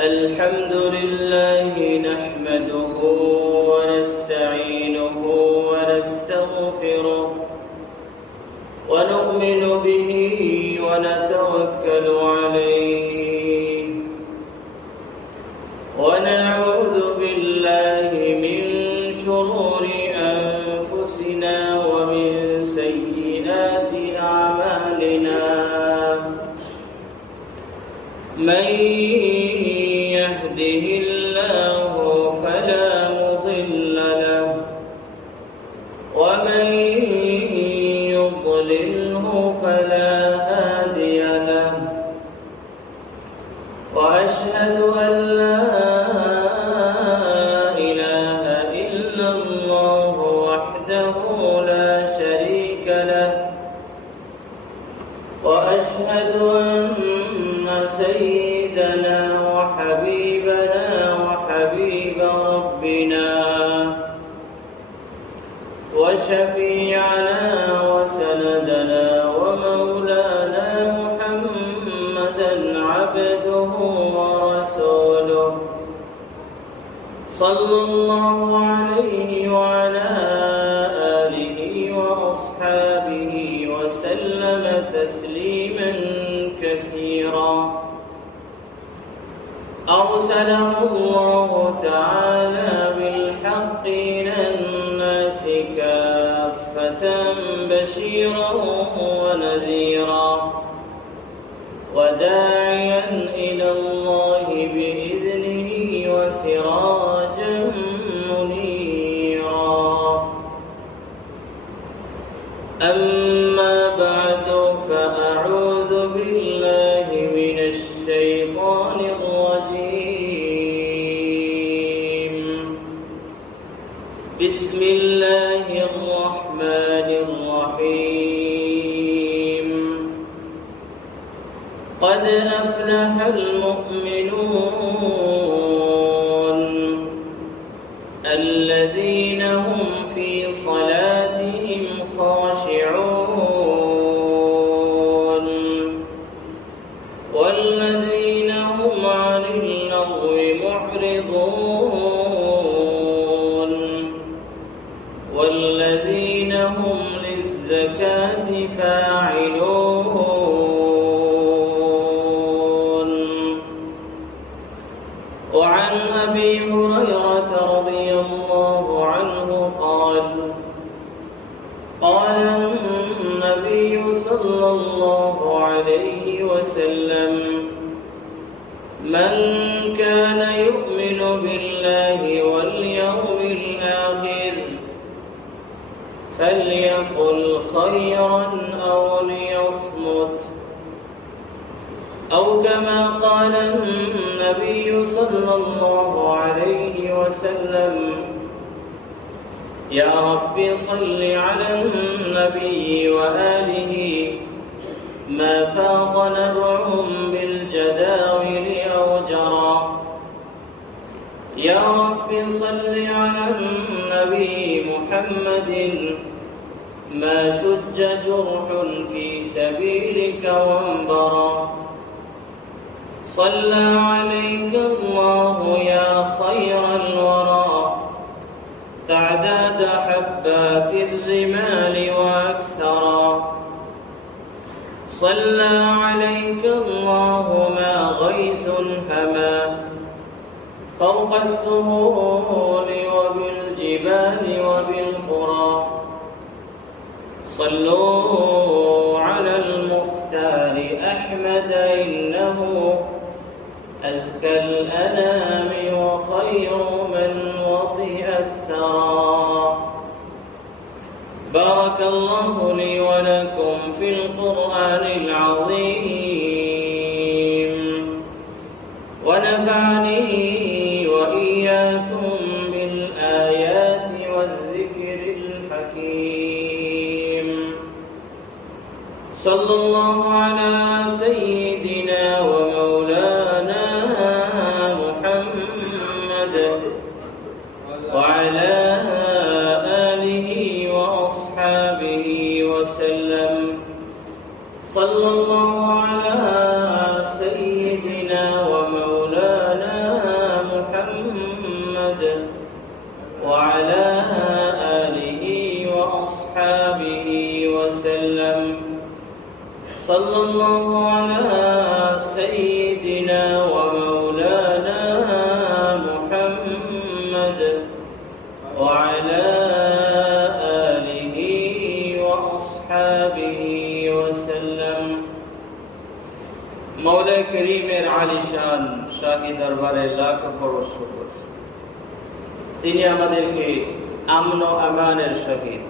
الحمد لله نحمده ونستعينه ونستغفره ونؤمن به ونتوكل عليه ونعوذ بالله من شرور أنفسنا ومن سيئات أعمالنا من يهده الله فلا مضل له ومن يضلله فلا هادي له وأشهد أن لا إله إلا الله وحده لا شريك له وأشهد أن سيدنا وحبيبنا وحبيب ربنا وشفيعنا وسندنا ومولانا محمدا عبده ورسوله صلى الله عليه وعلى آله وأصحابه وسلم تسليما كثيرا أرسله الله تعالى بالحق إلى الناس كافة بشيرا ونذيرا وداعيا إلى الله بإذنه وسراجا منيرا أما بعد فأعوذ بالله من الشيطان الرجيم بسم الله الرحمن الرحيم قد أفلح المؤمنون الذين هم في صلاتهم خاشعون والذين هم عن اللغو معرضون والذين هم للزكاة فاعلون وعن أبي هريرة رضي الله عنه قال النبي صلى الله عليه وسلم من كان يؤمن بالله واليوم الآخر فليقل خيرا أو ليصمت أو كما قال النبي صلى الله عليه وسلم يا رب صل على النبي وآله ما فاض نبع بالجداول أو جرى يا رب صل على النبي محمد ما شج جرح في سبيلك وانبرى صلى عليك الله يا خير الورى تعداد حبات الرمال وأكثرا صلى عليك الله ما غيث هما فوق السهول وبالجبال وبالقرى صلوا على المختار أحمد إنه أزكى الأنام وخير من وطئ الثرى بارك الله لي ولكم في القرآن العظيم ونفعني وإياكم بالآيات والذكر الحكيم صلى الله على سيدنا ومولانا محمد وعلى آله وأصحابه وسلم صلى الله মওলা করিমের আলিশান শাহী দরবারে লাখ করোড় শুকর। তিনি আমাদেরকে আমন ও আমানের সহিত,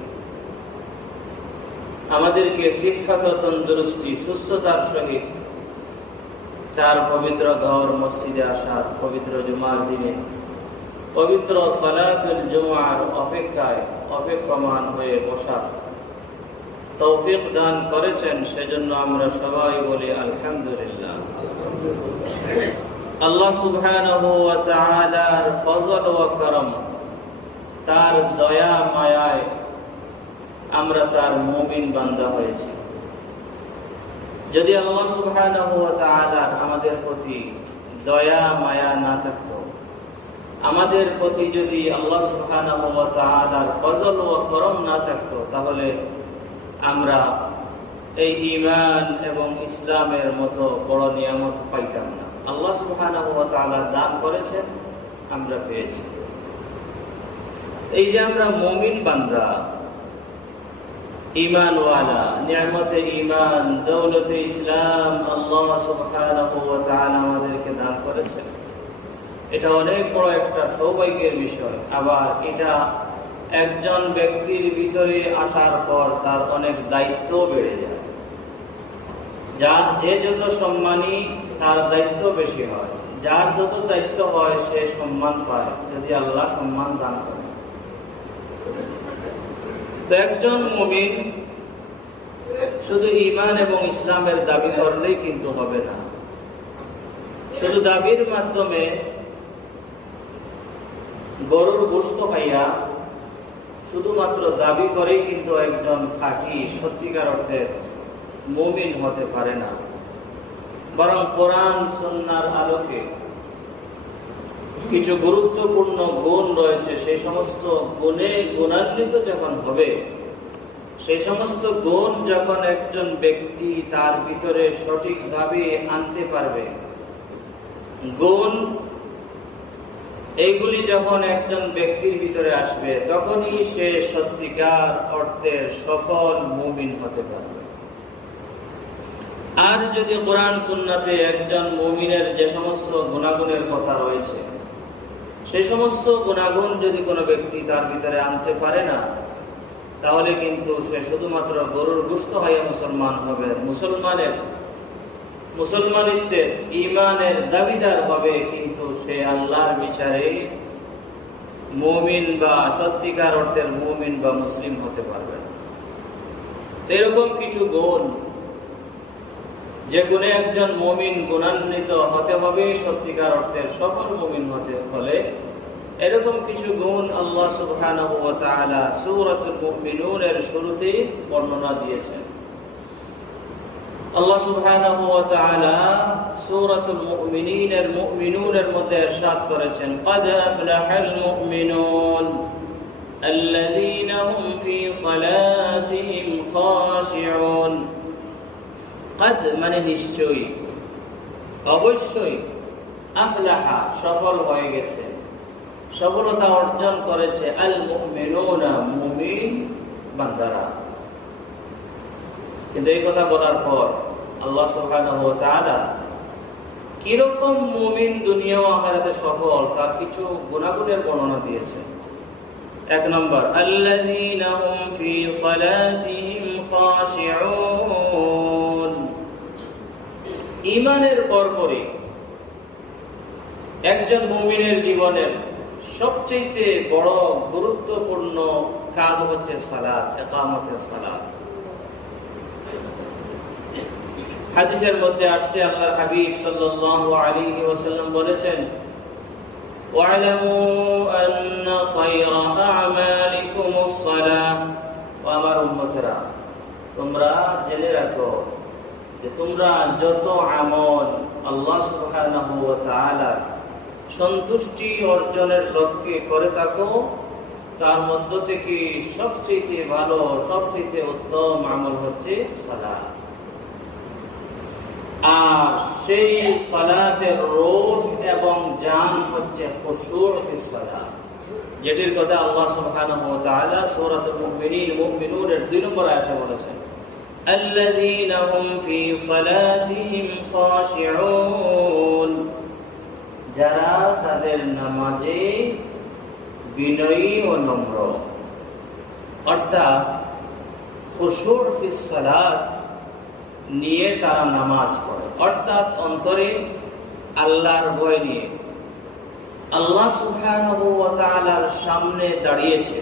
আমাদেরকে শিক্ষাত তন্দুরুস্তি সুস্থতার সহিত তার পবিত্র ঘর মসজিদে আসার, পবিত্র জুমার দিনে পবিত্র সালাতুল জুমার অপেক্ষায় অপেক্ষমান হয়ে বসার তৌফিক দান করেছেন। সেজন্য আমরা সবাই বলি আলহামদুলিল্লাহ। আল্লাহ সুবহানাহু ওয়া তাআলার ফজল ও করম, তার দয়া মায়ায় আমরা তার মুমিন বান্দা হয়েছি। যদি আল্লাহ সুবহানাহু ওয়া তাআলার আমাদের প্রতি দয়া মায়া না থাকতো, আমাদের প্রতি যদি আল্লাহ সুবহানাহু ওয়া তাআলার ফজল ও করম না থাকতো, তাহলে আমরা এই ঈমান এবং ইসলামের মতো বড় নিয়ামত পাইতাম না। আল্লাহ সুবহানাহু ওয়া তাআলা দান করেছেন, আমরা পেয়েছি। এই যে আমরা মুমিন বান্দা, ঈমানওয়ালা, নিয়ামতে ঈমান, দৌলতে ইসলাম আল্লাহ সুবহানাহু ওয়া তাআলা আমাদেরকে দান করেছেন, এটা অনেক বড় একটা সৌভাগ্যের বিষয়। আবার এটা একজন ব্যক্তির ভিতরে আসার পর তার অনেক দায়িত্ব বেড়ে যায়। যে যত সম্মানী তার দায়িত্ব বেশি হয়, যার যত দায়িত্ব হয় সে সম্মান পায়, যদি আল্লাহ সম্মান দান করে। তো একজন মুমিন শুধু ঈমান এবং ইসলামের দাবি করলেই কিন্তু হবে না। শুধু দাবির মাধ্যমে গরুর গোশত খাইয়া শুধুমাত্র দাবি করেই কিন্তু একজন খাঁটি সত্যিকার অর্থে মুমিন হতে পারে না। বরং কোরআন সুন্নাহর আলোকে কিছু গুরুত্বপূর্ণ গুণ রয়েছে, সেই সমস্ত গুণে গুণান্বিত যখন হবে, সেই সমস্ত গুণ যখন একজন ব্যক্তি তার ভিতরে সঠিকভাবে আনতে পারবে, গুণ এইগুলি যখন একজন ব্যক্তির ভিতরে আসবে, তখনই সে সত্যিকার অর্থের সফল মুমিন হতে পারবে। আর যদি কোরআন সুন্নাতে একজন মুমিনের যে সমস্ত গুণাগুণের কথা রয়েছে, সেই সমস্ত গুণাগুণ যদি কোনো ব্যক্তি তার ভিতরে আনতে পারে না, তাহলে কিন্তু সে শুধুমাত্র গরুর গোশত হয়ে মুসলমান হবে, মুসলমানিত্বের ঈমানের দাবিদার হবে, কিন্তু সে আল্লাহর বিচারে মুমিন বা সত্যিকার অর্থের মুমিন বা মুসলিম হতে পারবে না। এরকম কিছু গুণ, যে গুণে একজন মুমিন গুণান্বিত হতে হবে সত্যিকার অর্থের সফল মুমিন হতে হলে, এরকম কিছু গুণ আল্লাহ সুবহানাহু ওয়া তাআলা সূরাতুল মুমিনুনের শুরুতেই বর্ণনা দিয়েছেন। আল্লাহ সুবহানাহু ওয়া তাআলা সূরাতুল মুমিনুনের মধ্যে ইরশাদ করেছেন, ক্বাদ আফলাহাল মুমিনুন আল্লাযীনা হুম ফী সালাতিহিম খাশিউন। ক্বাদ মানে নিশ্চয়ই, অবশ্যই, আফলাহা সফল হয়ে গেছে, সফলতা অর্জন করেছে আল মুমিনুনা মুমিন বান্দারা। কিন্তু এই কথা বলার পর আল্লাহ সুবহানাহু ওয়া তাআলা কিরকম মুমিন দুনিয়া ও আখিরাতে সফল তার কিছু গুণাগুণের বর্ণনা দিয়েছেন। এক নম্বর, আল্লাযীনা হুম ফী সালাতিহিম খাশিউন। ঈমানের পরপরই একজন মুমিনের জীবনের সবচেয়ে বড় গুরুত্বপূর্ণ কাজ হচ্ছে সালাত, ইকামতে সালাত। হাদিসের মধ্যে আসছে, আল্লাহর হাবিব সাল্লাল্লাহু আলাইহি ওয়াসাল্লাম বলেছেন, ওয়ালামু আন্না খায়রা আ'মালিকুমুস সালাহ। ও আমার উম্মতেরা, তোমরা জেনে রাখো যে তোমরা যত আমল আল্লাহ সুবহানাহু ওয়া তাআলা সন্তুষ্টি অর্জনের লক্ষ্যে করে থাকো, তার মধ্য থেকে সবচেয়ে ভালো, সবচেয়ে উত্তম আমল হচ্ছে সালাত। আর সেই সালাতের রূহ এবং জান হচ্ছে খুশু' ফিস সালাত, যেটির কথা আল্লাহ সুবহানাহু ওয়া তাআলা সূরাতুল মুমিনুনের 2 নম্বর আয়াতে বলেছেন, الذين هم في صلاتهم خاشعون যারা তাদের নামাজে বিনয়ী ও নম্র, অর্থাৎ খুশুর ফিস সালাত নিয়ে তারা নামাজ পড়ে, অর্থাৎ অন্তরে আল্লাহর ভয় নিয়ে আল্লাহ সুবহানাহু ওয়া তাআলার সামনে দাঁড়িয়েছে,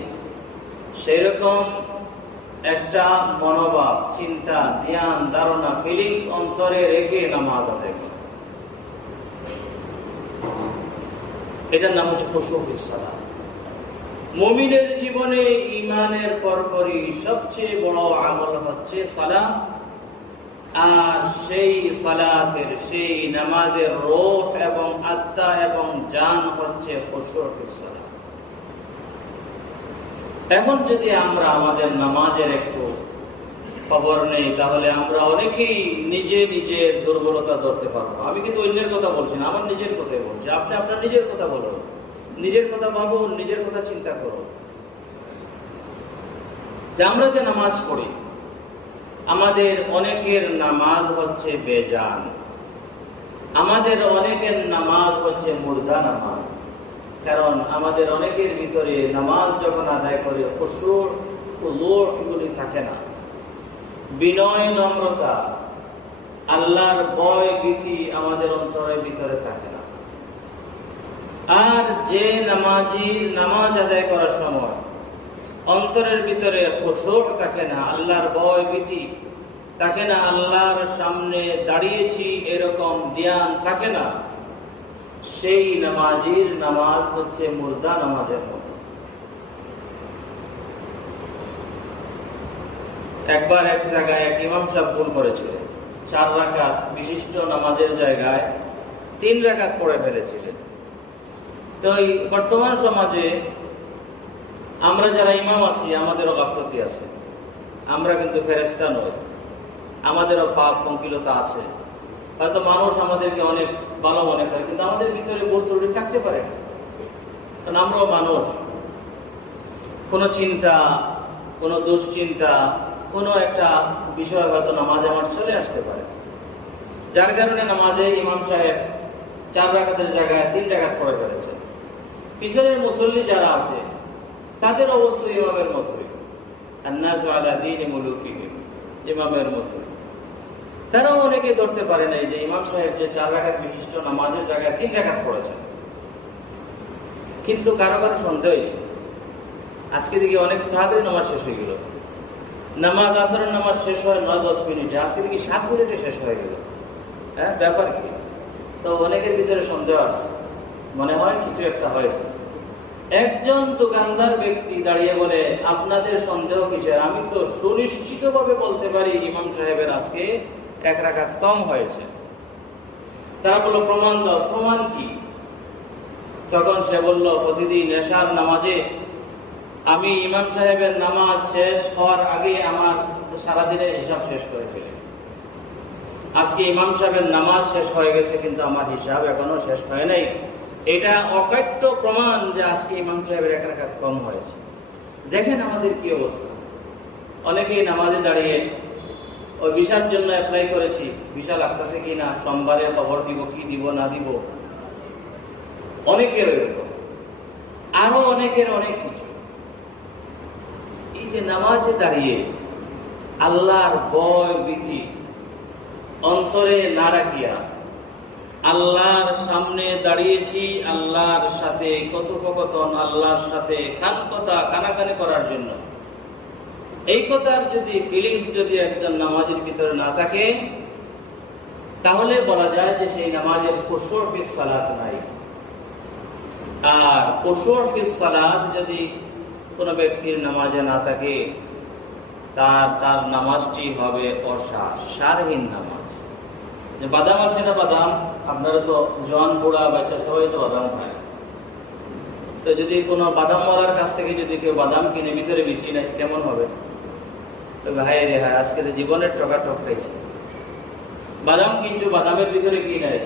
সেরকম একটা মনোভাব, চিন্তা, ধ্যান, ধারণা, ফিলিংস অন্তরে রেখে নামাজ আদায় করে। এটার নাম হচ্ছে খুশু ফিস সালাত। মুমিনের জীবনে ঈমানের পরপরই সবচেয়ে বড় আমল হচ্ছে সালাত, আর সেই সালাতের, সেই নামাজের রূহ এবং আত্মা এবং জান হচ্ছে খুশু ফিস সালাত। এখন যদি আমরা আমাদের নামাজের একটু খবর নেই, তাহলে আমরা অনেকেই নিজের দুর্বলতা ধরতে পারবো। আমি কিন্তু অন্যের কথা বলছি না, আমার নিজের কথাই বলছি। আপনি আপনার নিজের কথা বলুন, নিজের কথা ভাবুন, নিজের কথা চিন্তা করুন। যে আমরা যে নামাজ পড়ি, আমাদের অনেকের নামাজ হচ্ছে বেজান, আমাদের অনেকের নামাজ হচ্ছে মুর্দা নামাজ। কারণ আমাদের অনেকের ভিতরে নামাজ যখন আদায় করে খুশুর এগুলি থাকে না, বিনয়, নম্রতা, আল্লাহর ভয়, ভীতি আমাদের অন্তরের ভিতরে থাকে না। আর যে নামাজির নামাজ আদায় করার সময় অন্তরের ভিতরে খুশুর থাকে না, আল্লাহর ভয়, ভীতি থাকে না, আল্লাহর সামনে দাঁড়িয়েছি এরকম ধ্যান থাকে না, সেই নামাজির নামাজ হচ্ছে মুর্দা নামাজের মতো। একবার এক জায়গায় এক ইমাম সাহেব ভুল করেছিল, 4 রাকাত বিশিষ্ট নামাজের জায়গায় 3 রাকাত পড়ে ফেলেছিলেন। তো এই বর্তমান সমাজে আমরা যারা ইমাম আছি, আমাদেরও গাফলতি আছে, আমরা কিন্তু ফেরেশতা নই, আমাদেরও পাপ পঙ্কিলতা আছে। হয়তো মানুষ আমাদেরকে অনেক ভালো মনে করে, কিন্তু আমাদের ভিতরে ভুল ত্রুটি থাকতে পারে, কারণ আমরাও মানুষ। কোনো চিন্তা, কোনো দুশ্চিন্তা, কোনো একটা বিষয় হয়তো নামাজে আমার চলে আসতে পারে, যার কারণে নামাজে ইমাম সাহেব 4 রাকাতের জায়গায় 3 রাকাত পড়ে ফেলেছে। পিছনের মুসল্লি যারা আছে তাদের অবশ্যই ইমামের মতোই, আন্নাসু আলা দীনি মুলুকিহিম, ইমামের মতোই। তারাও অনেকে ধরতে পারে নাই যে ইমাম সাহেব যে 4 রাকাত বিশিষ্ট নামাজের জায়গায় 3 রাকাত পড়েছেন। কিন্তু কারো কারো সন্দেহ হয়েছে, আজকে দিকে অনেক তাড়াতাড়ি নামাজ শেষ হয়ে গেল। নামাজ, আসরের নামাজ শেষ হয় 9-10 মিনিটে, আজকে দিকে 7 মিনিটে শেষ হয়ে গেল। হ্যাঁ, ব্যাপার কি? তো অনেকের ভিতরে সন্দেহ আছে, মনে হয় কিছু একটা হয়েছে। একজন দোকানদার ব্যক্তি দাঁড়িয়ে বলে, আপনাদের সন্দেহ কিসের? আমি তো সুনিশ্চিতভাবে বলতে পারি ইমাম সাহেবের আজকে 1 রাকাত কম হয়েছে। তারা বলল, প্রমাণ দাও। প্রমাণ কি? তখন সে বলল, প্রতিদিন এশার নামাজে আমি ইমাম সাহেবের নামাজ শেষ হওয়ার আগে আমার সারাদিনের হিসাব শেষ করে ফেলি। আজকে ইমাম সাহেবের নামাজ শেষ হয়ে গেছে, কিন্তু আমার হিসাব এখনো শেষ হয় নাই। এটা অকাট্য প্রমাণ যে আজকে ইমাম সাহেবের 1 রাকাত কম হয়েছে। দেখেন আমাদের কি অবস্থা। অনেকেই নামাজে দাঁড়িয়ে ওই ভিসার জন্য অ্যাপ্লাই করেছি, ভিসা লাগতেছে কি না, সোমবারে খবর দিব, কি দিব না দিব। অনেকের এরকম, আরো অনেকের অনেক কিছু। এই যে নামাজে দাঁড়িয়ে আল্লাহর ভয়, ভীতি অন্তরে না রাখিয়া আল্লাহর সামনে দাঁড়িয়েছি, আল্লাহর সাথে কথোপকথন, আল্লাহর সাথে কানাকানি করার জন্য, এই কথার যদি ফিলিংস যদি একজন নামাজের ভিতরে না থাকে, তাহলে বলা যায় যে সেই নামাজের খুশুর ফিস সালাত নাই। আর খুশুর ফিস সালাত যদি কোনো ব্যক্তির নামাজে না থাকে, তার নামাজটি হবে অসার, সারহীন নামাজ। যে বাদাম আছে না, বাদাম, আপনারা তো জোয়ান, বুড়া, বাচ্চা সবাই তো বাদাম খায়। তো যদি কোনো বাদাম মরার কাছ থেকে যদি কেউ বাদাম কিনে ভিতরে বেশি নেয়, কেমন হবে? তো ভাই রে ভাই, আজকে তো জীবনের টক খাইছে। বাদাম কিনছো, বাদামের ভিতরে কি নেয়?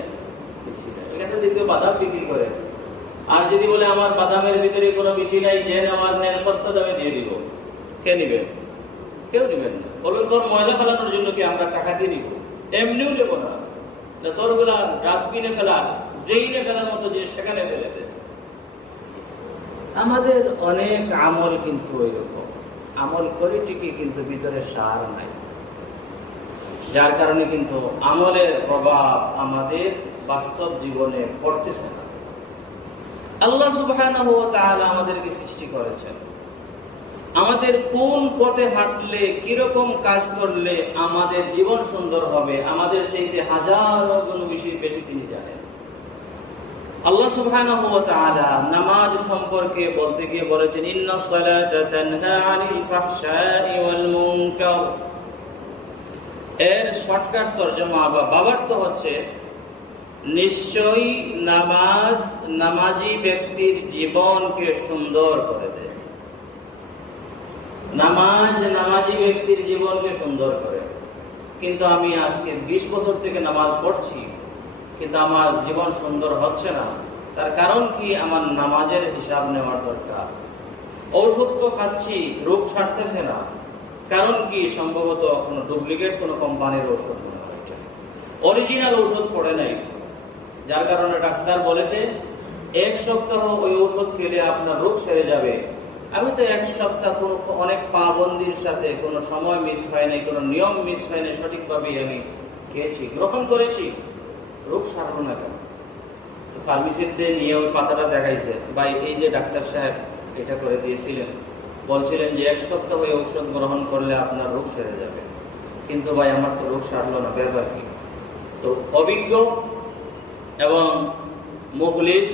বেশি নেয়। এখানে যদি কেউ বাদাম বিক্রি করে, আর যদি বলে আমার বাদামের ভিতরে কোনো বেশি নাই, যে আমার নেন সস্তা দামে দিয়ে দিব, কে নিবেন? কেউ নিবেন না। বলবেন তোর ময়লা ফেলানোর জন্য কি আমরা টাকা দিয়ে নিব? এমনিও নেব না, তোরগুলা ডাস্টবিনে ফেলা, ড্রেইনে ফেলার মতো যে সেখানে ফেলে দে। আমাদের অনেক আমল কিন্তু ওই রকম আমল করে ঠিকই, কিন্তু ভিতরে সার নাই, যার কারণে কিন্তু আমলের প্রভাব আমাদের বাস্তব জীবনে পড়তেছে না। আল্লাহ সুবহানাহু ওয়া তাআলা আমাদেরকে সৃষ্টি করেছেন, আমাদের কোন পথে হাঁটলে কিরকম কাজ করলে আমাদের জীবন সুন্দর হবে আমাদের চাইতে হাজারো গুণ বেশি তিনি জানেন। আল্লাহ সুবহানাহু ওয়া তাআলা নামাজ সম্পর্কে বলতে গিয়ে বলেছেন, ইন্নাস সালাতা তানহা আনিল ফাহশাই ওয়াল মুনকার। এর শর্টকাট তরজমা বা বাবার্থ হচ্ছে, নিশ্চয়ই নামাজ নামাজি ব্যক্তির জীবনকে সুন্দর করে দেয়। নামাজ নামাজি ব্যক্তির জীবনকে সুন্দর করে। কিন্তু আমি আজকে 20 বছর থেকে নামাজ পড়ছি, কিন্তু আমার জীবন সুন্দর হচ্ছে না। তার কারণ কি? আমার নামাজের হিসাব নেওয়ার দরকার। ঔষধ তো খাচ্ছি, রোগ সারতেছে না। কারণ কি? সম্ভবত কোনো ডুপ্লিকেট কোনো কোম্পানির ঔষধ মনে হয়, অরিজিনাল ঔষধ পড়ে নাই। যার কারণে ডাক্তার বলেছে 1 সপ্তাহ ওই ঔষধ খেলে আপনার রোগ সেরে যাবে। আমি তো 1 সপ্তাহ কোনো অনেক পাবন্দির সাথে কোনো সময় মিস হয় নাই, কোনো নিয়ম মিস হয় নাই, সঠিকভাবেই আমি খেয়েছি, গ্রহণ করেছি, রোগ সারলো না কেন? ফার্মেসিতে নিয়ে ওই পাতাটা দেখাইছে, ভাই এই যে ডাক্তার সাহেব এটা করে দিয়েছিলেন, বলছিলেন যে 1 সপ্তাহ ওই ঔষধ গ্রহণ করলে আপনার রোগ সেরে যাবে, কিন্তু ভাই আমার তো রোগ সারলো না, ব্যাপার কি? তো অভিজ্ঞ এবং মুখলিস